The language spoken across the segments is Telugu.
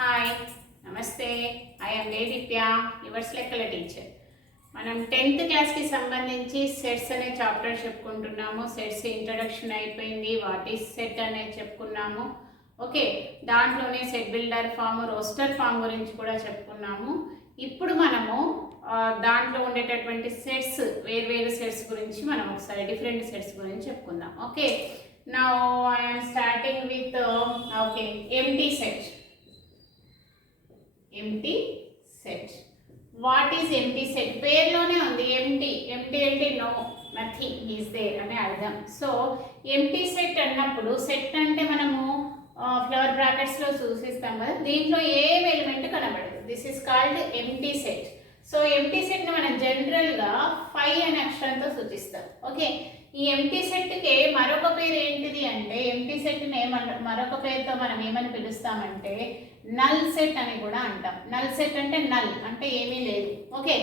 హాయ్ నమస్తే. ఐ యామ్ దేదిప్య, యువర్స్ లెక్కల టీచర్. మనం 10th క్లాస్కి సంబంధించి సెట్స్ అనే చాప్టర్ చెప్పుకుంటున్నాము. సెట్స్ ఇంట్రడక్షన్ అయిపోయింది, వాట్ ఈస్ సెట్ అనేది చెప్పుకున్నాము. ఓకే, దాంట్లోనే set builder form, roster form గురించి కూడా చెప్పుకున్నాము. ఇప్పుడు మనము దాంట్లో ఉండేటటువంటి సెట్స్, వేర్వేరు సెట్స్ గురించి మనం ఒకసారి డిఫరెంట్ సెట్స్ గురించి చెప్పుకుందాం. Okay, now I'm starting with empty set. Empty set. What is empty set? పేర్లోనే ఉంది ఎంప్టీ. ఎంప్టీ అంటే నో, నథింగ్ ఈజ్ దేర్ అని అర్థం. సో ఎంప్టీ సెట్ అన్నప్పుడు, సెట్ అంటే మనము ఫ్లవర్ బ్రాకెట్స్లో చూసిస్తాం కదా, దీంట్లో ఏం ఎలిమెంట్ కనబడదు. This is called empty set. So empty సెట్ని మనం జనరల్గా 5 అనే అక్షరంతో సూచిస్తాం. ఓకే, ఈ ఎంప్టీ సెట్కి మరొక పేరు ఏంటిది అంటే, ఎంప్టీ సెట్ని మరొక పేరుతో మనం ఏమని పిలుస్తామంటే నల్ సెట్ అని కూడా అంటాం. నల్ సెట్ అంటే నల్ అంటే ఏమీ లేదు. ఓకే,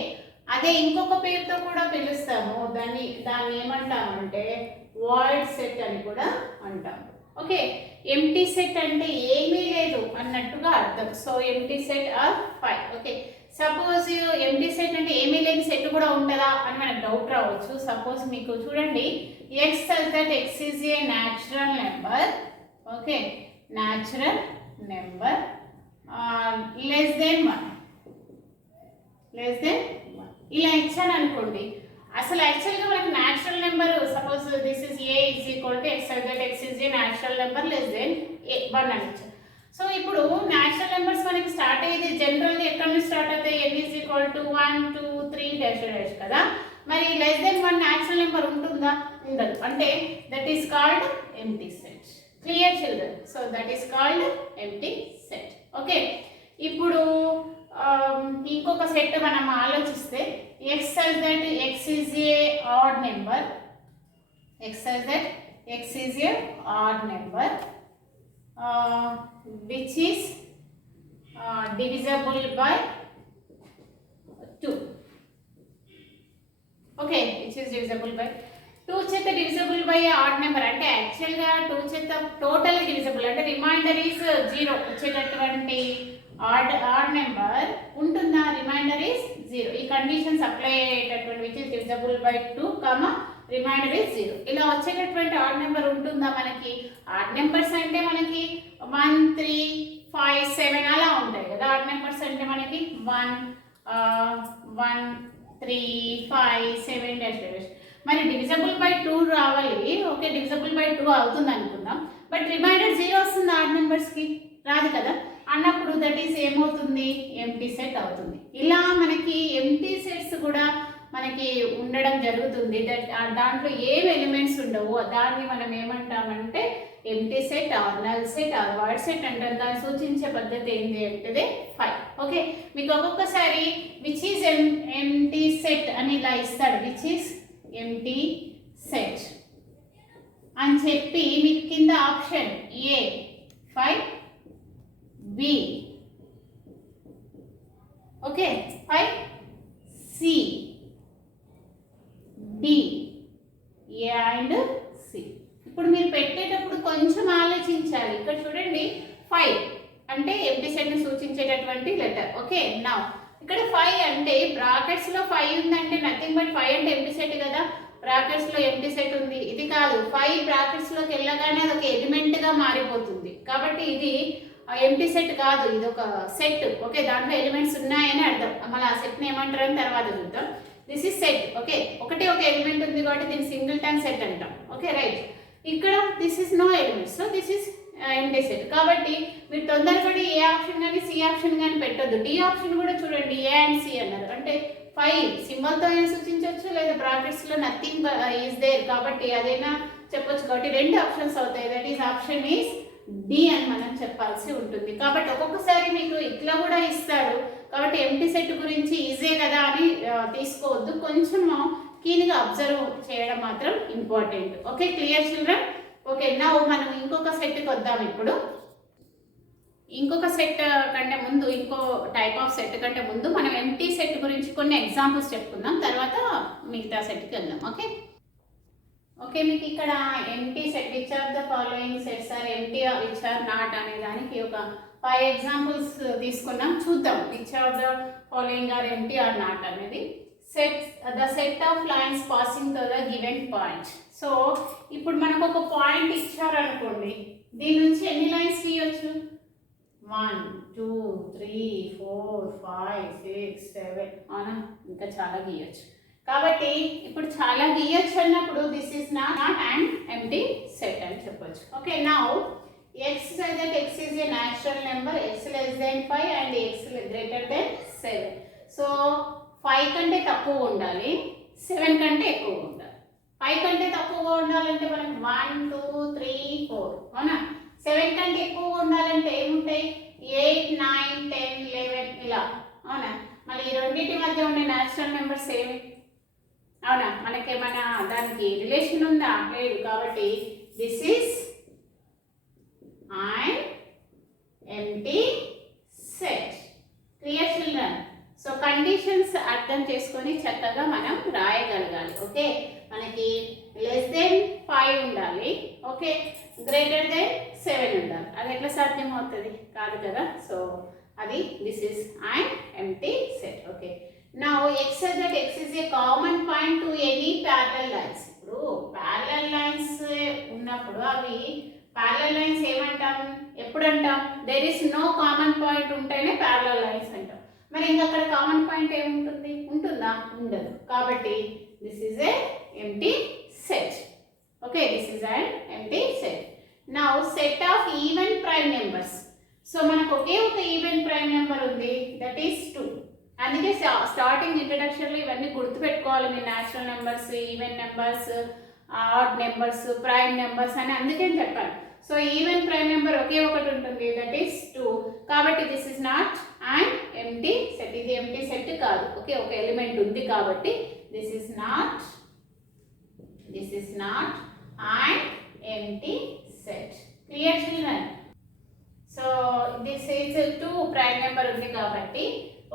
అదే ఇంకొక పేరుతో కూడా పిలుస్తాము. దాన్ని ఏమంటామంటే వాయిడ్ సెట్ అని కూడా అంటాం. ఓకే, ఎంప్టీ సెట్ అంటే ఏమీ లేదు అన్నట్టుగా అర్థం. So empty set or 5. Okay, suppose empty set అంటే ఏమీ లేని సెట్ కూడా ఉంటుందా అని మనకు డౌట్ రావచ్చు. సపోజ్ మీకు చూడండి, X such that x is a natural number. Okay, natural number less than 1. ఇలా ఇచ్చాను అనుకోండి. అసలు యాక్చువల్గా మనకి natural number, suppose this is a is equal to X such that x is a natural number less than 1 అని ఇచ్చాను. సో ఇప్పుడు న్యాచురల్ నెంబర్స్ మనకి స్టార్ట్ అయ్యేది జనరల్గా ఎక్కడ నుంచి స్టార్ట్ అవుతాయి? n is equal to 1 2 3 dash dash కదా. మరి లెస్ దెన్ 1 న్యాచురల్ నెంబర్ ఉంటుందా? ఉండదు. అంటే that is called empty set. Clear children? So that is called empty set. Okay, ఇప్పుడు ఇంకొక సెట్ మనం ఆలోచిస్తే, X such that x is a odd number. x such that x is a odd number which is divisible by 2. Okay, which is divisible by 2 చేత divisible by odd number అంటే యాక్చువల్గా 2 చేత టోటల్ divisible అంటే రిమైండర్ ఈజ్ 0 వచ్చేటటువంటి ఆడ్ నెంబర్ ఉంటుందా? Remainder is 0. ఈ కండిషన్స్ అప్లై అయ్యేటటువంటి which is divisible by 2, remainder is 0. ఇలా వచ్చేటటువంటి ఆడ్ నెంబర్ ఉంటుందా మనకి? ఆడ్ నెంబర్స్ అంటే మనకి 1 3 5 7 అలా ఉంటాయి కదా. ఆడ్ నెంబర్స్ అంటే మనకి 1 1 3 5 7 డాష్ డాష్. మరి డివిజబుల్ బై 2 రావాలి. ఓకే, డివిజబుల్ బై 2 అవుతుంది అనుకుందాం. బట్ రిమైండర్ 0 వస్తుంది ఆడ్ నెంబర్స్కి, రాదు కదా. అన్నప్పుడు దట్ ఈస్ ఏమవుతుంది? ఎంప్టీ సెట్ అవుతుంది. ఇలా మనకి ఎంప్టీ సెట్స్ కూడా మనకి ఉండడం జరుగుతుంది. దాంట్లో ఏం ఎలిమెంట్స్ ఉండవు. దాన్ని మనం ఏమంటామంటే empty set or null set or void set అంటారు. దాన్ని సూచించే పద్ధతి ఏంటి అంటే 5. ఓకే, మీకు ఒక్కొక్కసారి విచ్ ఈజ్ ఎంప్టీ సెట్ అని ఇలా ఇస్తాడు. విచ్ ఈజ్ ఎంప్టీ సెట్ అని చెప్పి మీకు కింద option A 5, B okay 5, C, D, A and C. ఇప్పుడు మీరు పెట్టేటప్పుడు కొంచెం ఆలోచించాలి. ఇక్కడ చూడండి, 5 అంటే ఎంప్టీ సెట్ ని సూచించేటటువంటి లెటర్. ఓకే, నౌ ఇక్కడ 5 అంటే బ్రాకెట్స్ లో 5 ఉందంటే నథింగ్ బట్ 5 అంటే ఎంప్టీ సెట్ కదా. బ్రాకెట్స్ లో ఎంప్టీ సెట్ ఉంది. ఇది కాదు, 5 బ్రాకెట్స్ లోకి వెళ్ళగానే అది ఒక ఎలిమెంట్ గా మారిపోతుంది. కాబట్టి ఇది ఎంప్టీ సెట్ కాదు, ఇది ఒక సెట్. ఓకే, దాంట్లో ఎలిమెంట్స్ ఉన్నాయని అర్థం. మళ్ళీ ఆ సెట్ ని ఏమంటారని తర్వాత చూద్దాం. This is set. ఓకే, ఒకటి ఒక ఎలిమెంట్ ఉంది కాబట్టి దీన్ని సింగిల్ టైమ్ సెట్ అంటాం. Okay right. ఇక్కడ this is no element, so this is empty set. కాబట్టి మీరు తొందరపడి ఏ ఆప్షన్ కానీ సి ఆప్షన్ కానీ పెట్టొద్దు. డి ఆప్షన్ కూడా చూడండి, ఏ అండ్ సి అన్నారు. అంటే 5 సింబల్తో అయినా సూచించవచ్చు, లేదా బ్రాకెట్స్ లో నథింగ్ ఈజ్ దేర్ కాబట్టి అదైనా చెప్పొచ్చు. కాబట్టి 2 ఆప్షన్స్ అవుతాయి. That is option is D అని మనం చెప్పాల్సి ఉంటుంది. కాబట్టి ఒక్కొక్కసారి మీకు ఇట్లా కూడా ఇస్తాడు. కాబట్టి ఎంప్టీ సెట్ గురించి ఈజీ కదా అని తీసుకోవద్దు. కొంచెం కీన్గా అబ్జర్వ్ చేయడం మాత్రం important. Okay, clear children? Okay, నా మనం ఇంకొక సెట్కి వద్దాం. ఇప్పుడు ఇంకొక సెట్ కంటే ముందు, ఇంకో టైప్ ఆఫ్ సెట్ కంటే ముందు మనం ఎంప్టీ సెట్ గురించి కొన్ని ఎగ్జాంపుల్స్ చెప్పుకుందాం. తర్వాత మిగతా సెట్కి వెళ్దాం. ఓకే, ఓకే, మీకు ఇక్కడ empty set which of the following sets are empty which are not అనే దానికి ఒక 5 ఎగ్జాంపుల్స్ తీసుకున్నాం. చూద్దాం which of the following are empty or not అనేది. The set of lines passing to the given point. So ఇప్పుడు మనకు ఒక పాయింట్ ఇచ్చారనుకోండి, దీని నుంచి ఎన్ని లైన్స్ గీయొచ్చు? 1 2 3 4 5 6 7 అవునా, ఇంకా చాలా గీయొచ్చు. కాబట్టి ఇప్పుడు చాలా గీయొచ్చు అన్నప్పుడు this is not and empty set అని చెప్పొచ్చు. Okay, now x says that x is a natural number, x less than 5 and x greater than 7. So 5 కంటే తక్కువ ఉండాలి, 7 కంటే ఎక్కువ ఉండాలి. 5 కంటే తక్కువగా ఉండాలంటే మనకు 1 2 3 4 అవునా. 7 కంటే ఎక్కువగా ఉండాలంటే ఏముంటాయి? 8 9 10 11 ఇలా అవునా. మళ్ళీ ఈ రెండింటి మధ్య ఉండే న్యాచురల్ నెంబర్స్ ఏమి? అవునా, మనకేమైనా దానికి రిలేషన్ ఉందా? లేదు. కాబట్టి this is an empty set. Clear children? So conditions అర్థం చేసుకొని చక్కగా మనం రాయగలగాలి. ఓకే, మనకి లెస్ దెన్ 5 ఉండాలి, ఓకే, గ్రేటర్ దెన్ 7 ఉండాలి. అది ఎట్లా సాధ్యం అవుతుంది? కాదు కదా. సో అది this is an empty set. Okay, now x says that x is a common point to any parallel lines. ఇప్పుడు parallel lines ఉన్నప్పుడు అవి parallel lines ఏమంటాం? ఎప్పుడు అంటాం? there is no common point ఉంటేనే parallel lines అంటాం. మరి ఇంకా అక్కడ కామన్ పాయింట్ ఏముంటుంది? ఉంటుందా? ఉండదు. కాబట్టి this is a empty set. Okay, this is an empty set. now set of even prime numbers. So మనకు ఒకే ఒక ఈవెన్ ప్రైమ్ నెంబర్ ఉంది, దట్ ఈస్ 2. అందుకే స్టార్టింగ్ ఇంట్రడక్షన్లో ఇవన్నీ గుర్తుపెట్టుకోవాలి మీరు. Natural numbers, even numbers, odd numbers, prime numbers అని అందుకే చెప్పాను. సో ఈవెన్ ప్రైమ్ నెంబర్ ఒకే ఒకటి ఉంటుంది, దట్ ఈస్ 2. కాబట్టి this is not an empty set. ఇది ఎంటీ సెట్ కాదు. ఓకే, ఒక ఎలిమెంట్ ఉంది కాబట్టి this is not an empty set. Clear children? So this is 2 prime number ఉంది కాబట్టి,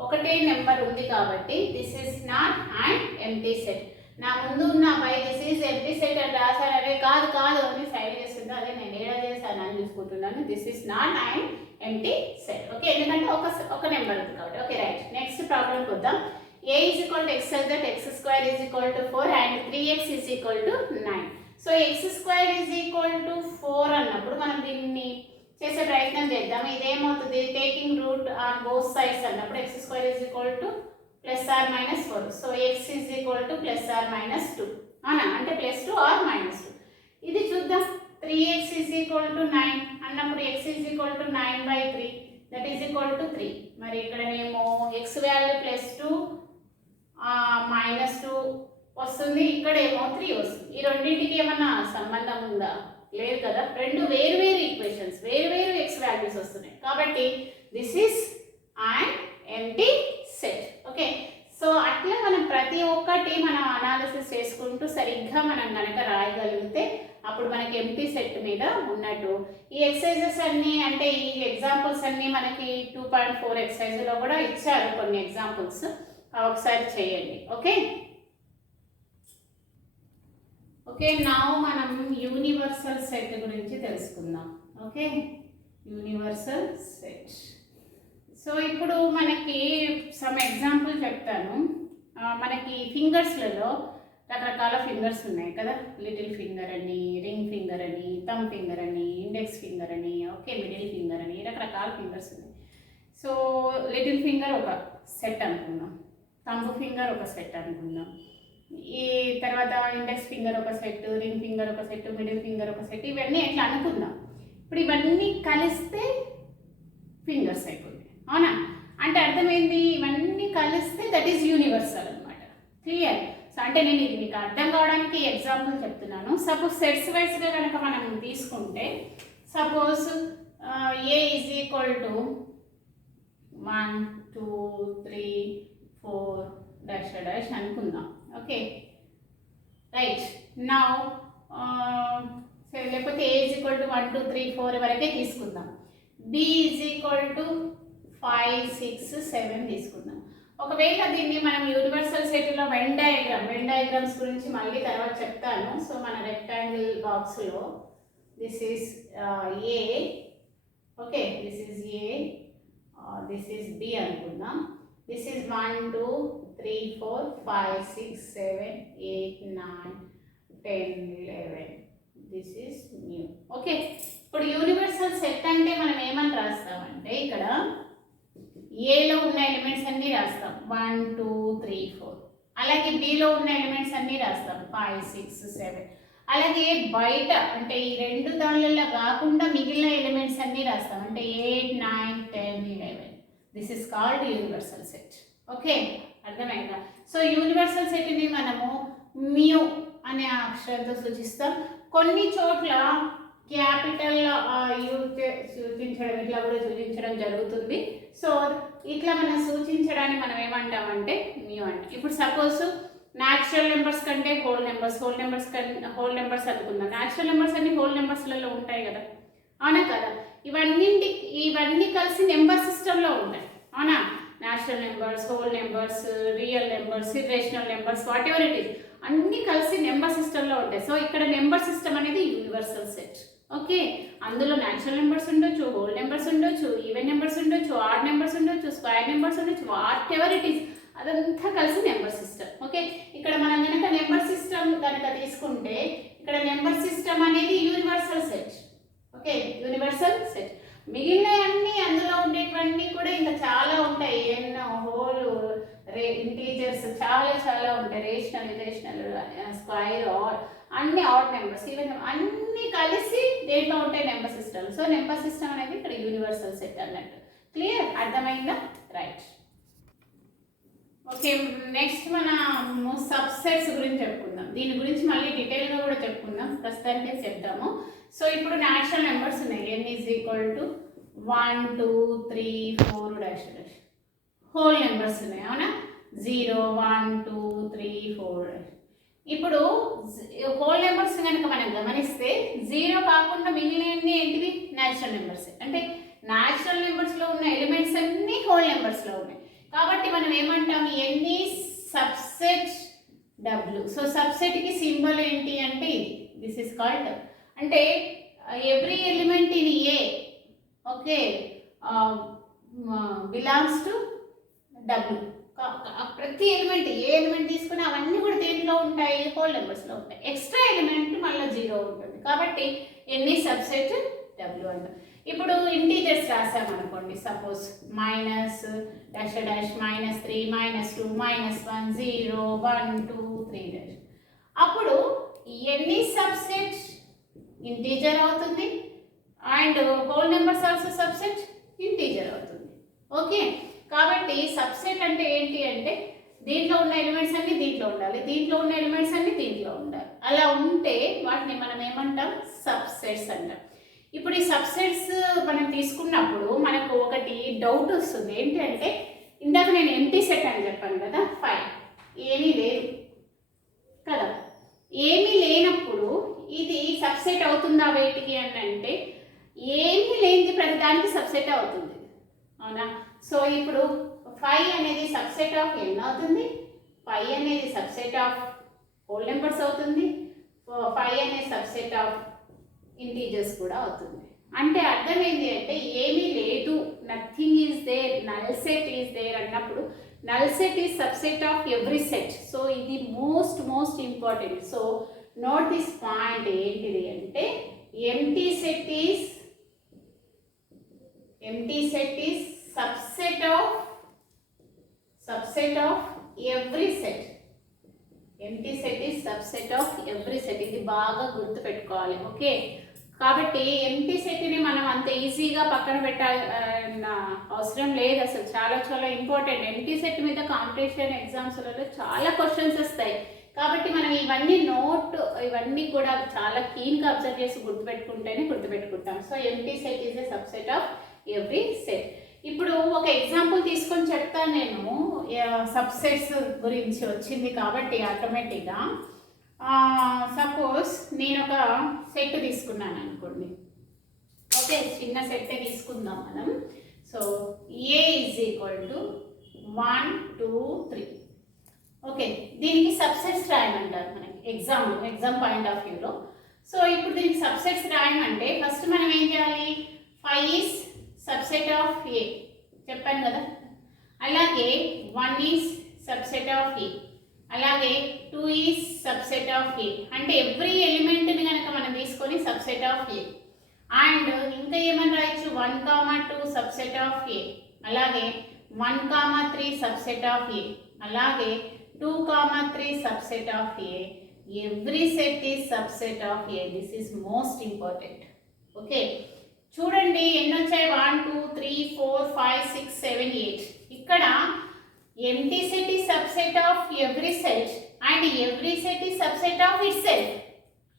ఒకటే నెంబర్ ఉంది కాబట్టి this is not an empty set. నా ముందు ఉన్న అబ్బాయి దిస్ ఈజ్ ఎంటీ సెట్ అని రాశాను, అదే కాదు అని సైడ్ చేస్తుందో, అదే నేను ఏడా చేశాను అని చూసుకుంటున్నాను. This is not an empty set. Okay, ఎందుకంటే ఒక నెంబర్ ఉంది కాబట్టి. Okay, right. నెక్స్ట్ ప్రాబ్లంకి వద్దాం. a is equal to x such that x square is equal to 4 and 3x is equal to 9. So x square is equal to 4 అన్నప్పుడు మనం దీన్ని చేసే ప్రయత్నం చేద్దాం. ఇదేమవుతుంది? Taking root on both sides అన్నప్పుడు x square is equal to +or -4. So x is equal to +or -2 అవునా, అంటే +2 or -2. ఇది చూద్దాం. 3x is equal to 9 అన్నప్పుడు x is equal to 9/3, that is equal to 3. మరి ఇక్కడనేమో x వాల్యూ +2 -2 వస్తుంది, ఇక్కడేమో 3 వస్తుంది. ఈ రెండింటికి ఏమన్నా సంబంధం ఉందా? లేదు కదా. రెండు వేరు ఈక్వేషన్స్, వేరు x వాల్యూస్ వస్తున్నాయి. కాబట్టి this is an empty set. Okay, so అట్లా మనం ప్రతి ఒక్కటి మనం అనాలిసిస్ చేసుకుంటూ సరిగ్గా మనం కనుక రాయగలిగితే అప్పుడు మనకి ఎంటీ సెట్ మీద ఉన్నట్టు. ఈ ఎక్సర్సైజెస్ అన్నీ, అంటే ఈ ఎగ్జాంపుల్స్ అన్నీ మనకి 2.4 ఎక్సర్సైజ్లో కూడా ఇచ్చారు కొన్ని ఎగ్జాంపుల్స్, ఒకసారి చేయండి. ఓకే ఓకే, నా మనం యూనివర్సల్ సెట్ గురించి తెలుసుకుందాం. Okay, universal set. సో ఇప్పుడు మనకి సమ్ ఎగ్జాంపుల్ చెప్తాను. మనకి ఫింగర్స్లలో రకరకాల ఫింగర్స్ ఉన్నాయి కదా. లిటిల్ ఫింగర్ అని, రింగ్ ఫింగర్ అని, థంబ్ ఫింగర్ అని, ఇండెక్స్ ఫింగర్ అని, ఓకే, మిడిల్ ఫింగర్ అని, రకరకాల ఫింగర్స్ ఉన్నాయి. సో లిటిల్ ఫింగర్ ఒక సెట్ అనుకుందాం, థంబ్ ఫింగర్ ఒక సెట్ అనుకుందాం, ఈ తర్వాత ఇండెక్స్ ఫింగర్ ఒక సెట్, రింగ్ ఫింగర్ ఒక సెట్, మిడిల్ ఫింగర్ ఒక సెట్, ఇవన్నీ ఎట్లా అనుకుందాం. ఇప్పుడు ఇవన్నీ కలిస్తే ఫింగర్స్ అయిపోతుంది అవునా. అంటే అర్థమైంది, ఇవన్నీ కలిస్తే దట్ ఈస్ యూనివర్సల్ అనమాట. క్లియర్? సో అంటే నేను ఇది మీకు అర్థం కావడానికి ఎగ్జాంపుల్ చెప్తున్నాను. సపోజ్ సెట్స్ వైజ్గా కనుక మనం తీసుకుంటే, suppose A is equal to 1 2 3 4 అనుకుందాం. Okay, right. నౌ లేకపోతే ఏ ఈజ్ ఈక్వల్ టు 1 2 3 4 వరకే తీసుకుందాం. బి ఈజ్ ఈక్వల్ టు 5 6 7 తీసుకుందాం. ఒకవేళ దీన్ని మనం యూనివర్సల్ సెట్లో వెన్ డయాగ్రామ్స్ గురించి మళ్ళీ తర్వాత చెప్తాను. సో మన రెక్టాంగిల్ బాక్స్లో this is A, okay, this is A, this is B అనుకుందాం. This is 1 2 3 4 5 6 7 8 9 10 11. This is new. Okay, ఇప్పుడు యూనివర్సల్ సెట్ అంటే మనం ఏమని రాస్తామంటే ఇక్కడ ఏలో ఉన్న ఎలిమెంట్స్ అన్నీ రాస్తాం 1 2 3 4. అలాగే బిలో ఉన్న ఎలిమెంట్స్ అన్నీ రాస్తాం 5 6 7. అలాగే బయట అంటే ఈ రెండు దానిలలో కాకుండా మిగిలిన ఎలిమెంట్స్ అన్నీ రాస్తాం అంటే 8 9 10 11. This is called universal set. Okay, అర్థమైందా? సో యూనివర్సల్ సెట్ని మనము మ్యూ అనే అక్షరంతో సూచిస్తాం. కొన్ని చోట్ల క్యాపిటల్ సూచించడం ఇట్లా కూడా సూచించడం జరుగుతుంది. సో ఇట్లా మనం సూచించడానికి మనం ఏమంటామంటే మ్యూ అంటే. ఇప్పుడు సపోజ్ న్యాచురల్ నెంబర్స్ కంటే హోల్ నెంబర్స్ అనుకుందాం. న్యాచురల్ నెంబర్స్ అన్ని హోల్ నెంబర్స్లలో ఉంటాయి కదా, అవునా కదా? ఇవన్నీ కలిసి నెంబర్ సిస్టంలో ఉంటాయి, అవునా? Natural numbers, whole numbers, real numbers, irrational numbers, what ever it is అన్నీ కలిసి నెంబర్ సిస్టంలో ఉంటాయి. సో ఇక్కడ నెంబర్ సిస్టమ్ అనేది యూనివర్సల్ సెట్. ఓకే, అందులో న్యాచురల్ నెంబర్స్ ఉండొచ్చు, హోల్ నెంబర్స్ ఉండొచ్చు, ఈవెన్ నెంబర్స్ ఉండొచ్చు, ఆడ్ నెంబర్స్ ఉండొచ్చు, స్క్వేర్ నెంబర్స్ ఉండొచ్చు, వాట్ ఎవర్ ఇట్ ఈస్ అదంతా కలిసి నెంబర్ సిస్టమ్. ఓకే, ఇక్కడ మనం కనుక నెంబర్ సిస్టమ్ కనుక తీసుకుంటే ఇక్కడ నెంబర్ సిస్టమ్ అనేది universal set. Okay, universal set. మిగిలిన అన్ని అందులో ఉండేటివన్నీ కూడా ఇంకా చాలా ఉంటాయి, ఎన్నో హోల్ ఇంటీజర్స్ చాలా ఉంటాయి, రేషనల్, ఇరేషనల్, స్క్వేర్, అన్ని ఆడ్ నెంబర్స్, ఈవెన్ అన్ని కలిసి దేంట్లో ఉంటాయి number system. So number system అనేది ఇక్కడ యూనివర్సల్ సెట్ అన్నట్టు. క్లియర్? అర్థమైందా? రైట్. ఓకే, నెక్స్ట్ మనము సబ్సెట్స్ గురించి చెప్పుకుందాం. దీని గురించి మళ్ళీ డీటెయిల్గా కూడా చెప్పుకుందాం, ప్రస్తుతానికే చెప్తాము. సో ఇప్పుడు న్యాచురల్ నెంబర్స్ ఉన్నాయి, n is equal to 1 2 3 4 dash dash. Whole numbers ఉన్నాయి, అవునా? 0 1 2 3 4 డాష్. ఇప్పుడు హోల్ నెంబర్స్ కనుక మనం గమనిస్తే 0 కాకుండా మిగిలినవన్నీ ఏంటివి? Natural numbers. అంటే న్యాచురల్ నెంబర్స్లో ఉన్న ఎలిమెంట్స్ అన్నీ హోల్ నెంబర్స్లో ఉన్నాయి. కాబట్టి మనం ఏమంటాం? ఎన్ని సబ్సెట్ W. సో సబ్సెట్కి సింబల్ ఏంటి అంటే ఇది, దిస్ ఇస్ కాల్డ్, అంటే every element in a, okay, belongs to W. ప్రతి ఎలిమెంట్, ఏ ఎలిమెంట్ తీసుకుని అవన్నీ కూడా దేంట్లో ఉంటాయి? హోల్ నెంబర్స్లో ఉంటాయి. ఎక్స్ట్రా ఎలిమెంట్ మళ్ళీ 0 ఉంటుంది. కాబట్టి ఎన్ని సబ్సెట్ W అంటాం. ఇప్పుడు ఇంటీజర్స్ రాసామనుకోండి, suppose minus dash dash -3 -2 -1 0 1 2 3 dash. అప్పుడు ఎన్ని సబ్సెట్ ఇంటీజర్ అవుతుంది and whole numbers also subset integer అవుతుంది. ఓకే, కాబట్టి సబ్సెట్ అంటే ఏంటి అంటే దీంట్లో ఉన్న ఎలిమెంట్స్ అన్ని దీంట్లో ఉండాలి, దీంట్లో ఉన్న ఎలిమెంట్స్ అన్ని దీంట్లో ఉండాలి. అలా ఉంటే వాటిని మనం ఏమంటాం? సబ్సెట్స్ అంటాం. ఇప్పుడు ఈ సబ్సెట్స్ మనం తీసుకున్నప్పుడు మనకు ఒకటి డౌట్ వస్తుంది, ఏంటి అంటే ఇందాక నేను ఎంటీ సెట్ అని చెప్పాను కదా, 5 ఏమీ లేదు కదా. ఏమీ లేనప్పుడు ఇది సబ్సెట్ అవుతుందా వేటికి అని అంటే ఏమీ లేనిది ప్రతిదానికి సబ్సెట్ అవుతుంది, అవునా? సో ఇప్పుడు 5 అనేది సబ్సెట్ ఆఫ్ n అవుతుంది, 5 అనేది సబ్సెట్ ఆఫ్ హోల్ నెంబర్స్ అవుతుంది, 5 అనేది సబ్సెట్ ఆఫ్ ఇంటీజర్స్ కూడా అవుతుంది. అంటే అర్థం ఏంటి అంటే ఏమీ లేదు, nothing is there, null set is there అన్నప్పుడు null set is subset of every set. So ఇది most important. So note this point. ఏంటిది అంటే empty set is subset of every set. Empty set is subset of every set. ఇది బాగా గుర్తు పెట్టుకోవాలి. ఓకే, కాబట్టి ఎంటీ సెట్ని మనం అంత ఈజీగా పక్కన పెట్టాల్సిన అవసరం లేదు అసలు. చాలా ఇంపార్టెంట్. ఎంటీ సెట్ మీద కాంపిటీషన్ ఎగ్జామ్స్లలో చాలా క్వశ్చన్స్ వస్తాయి. కాబట్టి మనం ఇవన్నీ కూడా చాలా క్లీన్గా అబ్జర్వ్ చేసి గుర్తుపెట్టుకుంటాం. So empty set is a subset of every set. ఇప్పుడు ఒక ఎగ్జాంపుల్ తీసుకొని చెప్తాను నేను, సబ్సెట్స్ గురించి వచ్చింది కాబట్టి ఆటోమేటిక్గా. సపోజ్ నేను ఒక సెట్ తీసుకున్నాను అనుకోండి. ఓకే, చిన్న సెట్టే తీసుకుందాం మనం. So A is equal to 1 2 3. Okay, దీనికి సబ్సెట్స్ రాయమంటారు మనకి ఎగ్జామ్ పాయింట్ ఆఫ్ వ్యూలో. సో ఇప్పుడు దీనికి సబ్సెట్స్ రాయమంటే ఫస్ట్ మనం ఏం చేయాలి, 5 ఈజ్ సబ్సెట్ ఆఫ్ ఏ చెప్పాను కదా, అలాగే 1 ఈజ్ సబ్సెట్ ఆఫ్ ఏ, అలాగే 2 ఈజ్ సబ్సెట్ ఆఫ్ ఏ. అంటే ఎవ్రీ ఎలిమెంట్ని కనుక మనం తీసుకొని సబ్సెట్ ఆఫ్ ఏ. అండ్ ఇంకా ఏమని రాయొచ్చు, 1, 2 సబ్సెట్ ఆఫ్ ఏ, అలాగే 1, 3 సబ్సెట్ ఆఫ్ ఏ, అలాగే 2, 3 subset of A. Every set is subset of A. This is most important. Okay, చూడండి ఎన్ని వచ్చాయి, 1 2 3 4 5 6 7 8. ఇక్కడ empty set is subset of every set and every set is subset of itself.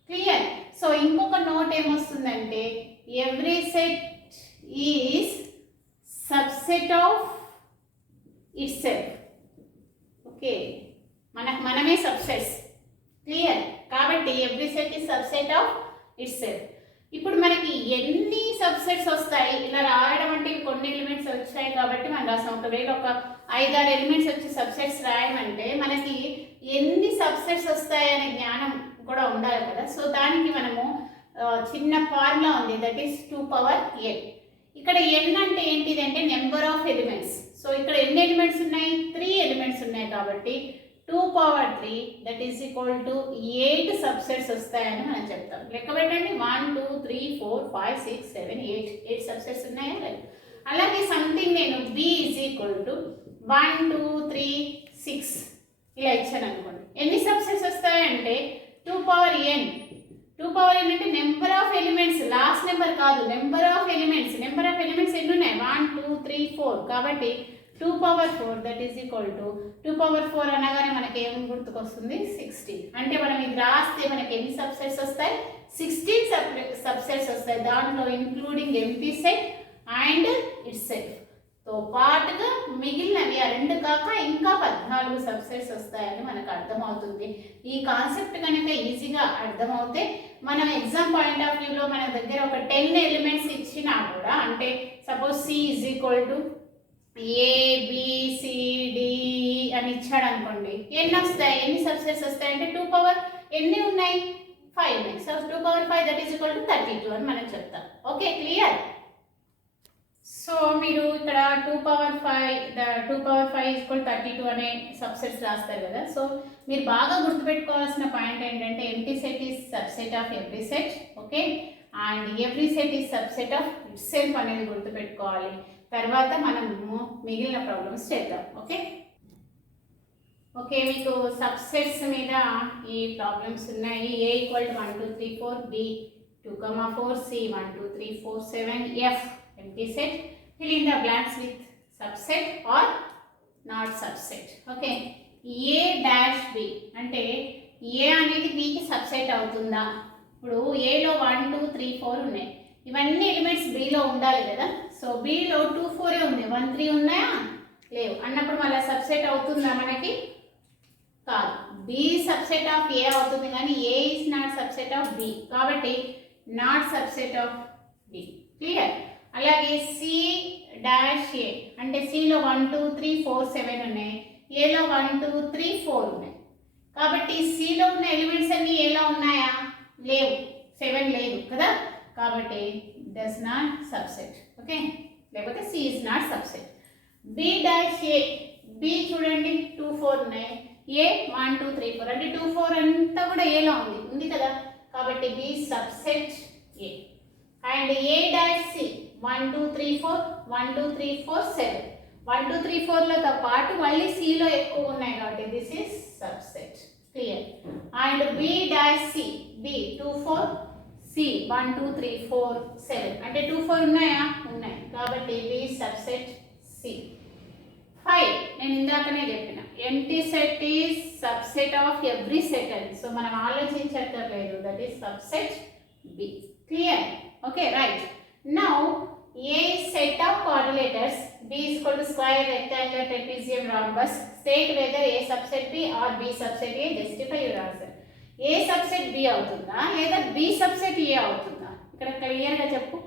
Clear? So ఇంకొక నోట్ ఏమొస్తుందంటే every set is subset of itself. Okay, మనమే సబ్సెట్స్. క్లియర్? కాబట్టి every set is subset of itself. ఇప్పుడు మనకి ఎన్ని సబ్సెట్స్ వస్తాయి ఇలా రాయడం అంటే కొన్ని ఎలిమెంట్స్ వచ్చాయి కాబట్టి మనం రాసాం. ఒకవేళ ఒక 5-6 ఎలిమెంట్స్ వచ్చి సబ్సెట్స్ రాయమంటే మనకి ఎన్ని సబ్సెట్స్ వస్తాయి అనే జ్ఞానం కూడా ఉండాలి కదా. సో దానికి మనము చిన్న ఫార్ములా ఉంది, దట్ ఈస్ 2n. ఇక్కడ n అంటే ఏంటిదంటే నెంబర్ ఆఫ్ ఎలిమెంట్స్. సో ఇక్కడ ఎన్ని ఎలిమెంట్స్ ఉన్నాయి, 3 ఎలిమెంట్స్ ఉన్నాయి కాబట్టి 2^3 that is equal to 8 subsets వస్తాయని మనం చెప్తాం. లెక్క పెట్టండి, 1 2 3 4 5 6 7 8 సబ్సెట్స్ ఉన్నాయా లేదు. అలాగే సంథింగ్ నేను b ఈజ్ ఈక్వల్ టు 1 2 3 6 ఇలా ఇచ్చాను అనుకోండి, ఎన్ని సబ్సెట్స్ వస్తాయంటే 2n. 2n అంటే number of elements, last number కాదు, number of elements. Number of elements ఎన్ని ఉన్నాయి, 1 2 3 4. కాబట్టి 2^4 దట్ ఈస్ ఈక్వల్ టు 2^4 అనగానే మనకి ఏం గుర్తుకొస్తుంది, 16. అంటే మనం ఇది రాస్తే మనకి ఎన్ని సబ్సెట్స్ వస్తాయి, 16 సబ్సెట్స్ వస్తాయి. దాంట్లో including empty set and it's self తో పాటుగా మిగిలినవి ఆ 2 కాక ఇంకా 14 సబ్సెట్స్ వస్తాయని మనకు అర్థమవుతుంది. ఈ కాన్సెప్ట్ కనుక ఈజీగా అర్థమవుతే మనం ఎగ్జామ్ పాయింట్ ఆఫ్ వ్యూలో మన దగ్గర ఒక 10 ఎలిమెంట్స్ ఇచ్చినా కూడా, అంటే suppose C is equal to ABCD అని ఇచ్చాడు అనుకోండి, ఎన్ని వస్తాయి, ఎన్ని సబ్సెట్స్ వస్తాయి అంటే 2 పవర్ ఎన్ని ఉన్నాయి, 5 ఉన్నాయి. So 2^5 that is equal to 32 అని మనం చెప్తాం. Okay, clear? సో మీరు ఇక్కడ 2^5 ఈక్వల్ 32 అనే సబ్సెట్స్ రాస్తారు కదా. సో మీరు బాగా గుర్తుపెట్టుకోవాల్సిన పాయింట్ ఏంటంటే empty set is subset of every set. Okay, and every set is subset of it self అనేది గుర్తుపెట్టుకోవాలి. తర్వాత మనము మిగిలిన ప్రాబ్లమ్స్ చేద్దాం. ఓకే ఓకే, మీకు సబ్సెట్స్ మీద ఈ ప్రాబ్లమ్స్ ఉన్నాయి. A equal to 1 2 3 4, B 2, 4, C 1 2 3 4 7, F empty set. Fill in the blanks with subset or not subset. Okay, A dash B అంటే A అనేది B కి సబ్సెట్ అవుతుందా? ఇప్పుడు A లో 1 2 3 4 ఉన్నాయి, ఇవన్నీ ఎలిమెంట్స్ B లో ఉండాలి కదా. సో B లో 2 4 ఉంది, 1 3 ఉన్నాయా లేవు అన్నప్పుడు మళ్ళీ సబ్సెట్ అవుతుందా మనకి? కాదు. B సబ్సెట్ ఆఫ్ A అవుతుంది కానీ A is not subset of B, కాబట్టి not subset of B. Clear? అలాగే C డాష్ A అంటే C లో 1 2 3 4 7 ఉన్నాయి, A లో 1 2 3 4 ఉన్నాయి. కాబట్టి C లో ఉన్న ఎలిమెంట్స్ అన్ని A లో ఉన్నాయా? లేవు, 7 లేదు కదా. కాబట్టి డస్ నాట్ సబ్సెట్. ఓకే, లేకపోతే C is not subset. B dash A, B చూడండి 2 4 ఉన్నాయి, A 1 2 3 4 అంటే 2 4 అంతా కూడా A లో ఉంది కదా. కాబట్టి B subset A. And A dash C 1 2 3 4 1 2 3 4 7 1 2 3 4 లతో పాటు మళ్ళీ C లో ఎక్కువ ఉన్నాయి కాబట్టి this is subset. Clear? And B dash C, B 2 4 C 1 2 3 4 7 అంటే 2 4 ఉన్నాయా? ఉన్నాయి, కాబట్టి B సబ్సెట్ C. 5 నేను ఇందాకనే చెప్పిన empty set is subset of every set అని. సో మనం ఆలోచించక్కర్లేదు, that is subset B. Clear? Okay, right. Now A is set of quadrilaters, B is equal to square, rectangle, trapezium, rhombus. State whether A subset B or B subset A. Justify your answer. A subset B అవుతుందా లేదా B subset A అవుతుందా? ఇక్కడ క్లియర్గా చెప్పు.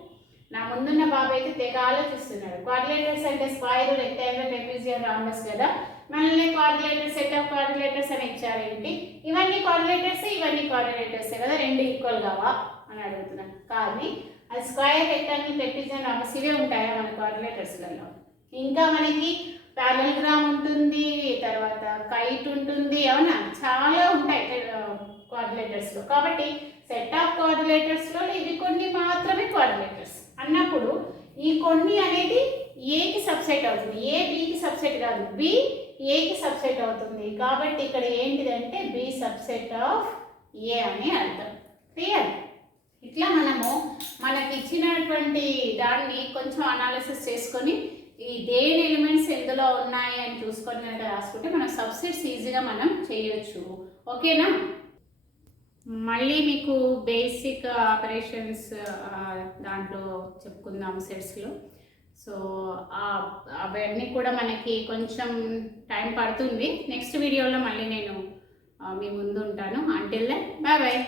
నా ముందున్న బాబు అయితే తెగ ఆలోచిస్తున్నాడు, క్వాడ్రిలేటర్స్ అంటే స్క్వేర్, రెక్టాంగిల్, ట్రెపెజియం, రాంబస్ కదా. మళ్ళీ క్వాడ్రిలేటర్, సెట్ ఆఫ్ క్వాడ్రిలేటర్స్ అని ఇచ్చారేంటి, ఇవన్నీ క్వాడ్రిలేటర్స్ ఇవన్నీ క్వాడ్రిలేటర్స్ కదా, రెండు ఈక్వల్ కావా అని అడుగుతున్నాను. కానీ అది స్క్వేర్, రెక్టాంగిల్, ట్రెపెజియం, రాంబస్ ఇవే ఉంటాయా మన క్వాడ్రిలేటర్స్లలో. ఇంకా మనకి ప్యారలగ్రామ్ ఉంటుంది, తర్వాత కైట్ ఉంటుంది, అవునా, చాలా ఉంటాయి క్వాడ్రిలేటర్స్లో. కాబట్టి సెట్ ఆఫ్ క్వాడ్రిలేటర్స్లో ఇవి కొన్ని మాత్రమే క్వాడ్రిలేటర్స్ అన్నప్పుడు ఈ కొన్ని అనేది ఏకి సబ్సెట్ అవుతుంది. ఏ బికి సబ్సెట్ కాదు, బి ఏకి సబ్సెట్ అవుతుంది. కాబట్టి ఇక్కడ ఏంటిదంటే బి సబ్సెట్ ఆఫ్ ఏ అని అర్థం. క్లియర్? ఇట్లా మనకి ఇచ్చినటువంటి దాన్ని కొంచెం అనాలిసిస్ చేసుకొని ఈ దేని ఎలిమెంట్స్ ఎందులో ఉన్నాయి అని చూసుకొని కనుక రాసుకుంటే మనం సబ్సెట్స్ ఈజీగా మనం చేయొచ్చు. ఓకేనా? మళ్ళీ మీకు బేసిక్ ఆపరేషన్స్ దాంట్లో చెప్పుకుందాం సెట్స్లో. సో అవన్నీ కూడా మనకి కొంచెం టైం పడుతుంది. నెక్స్ట్ వీడియోలో మళ్ళీ నేను మీ ముందు ఉంటాను. Until then bye bye.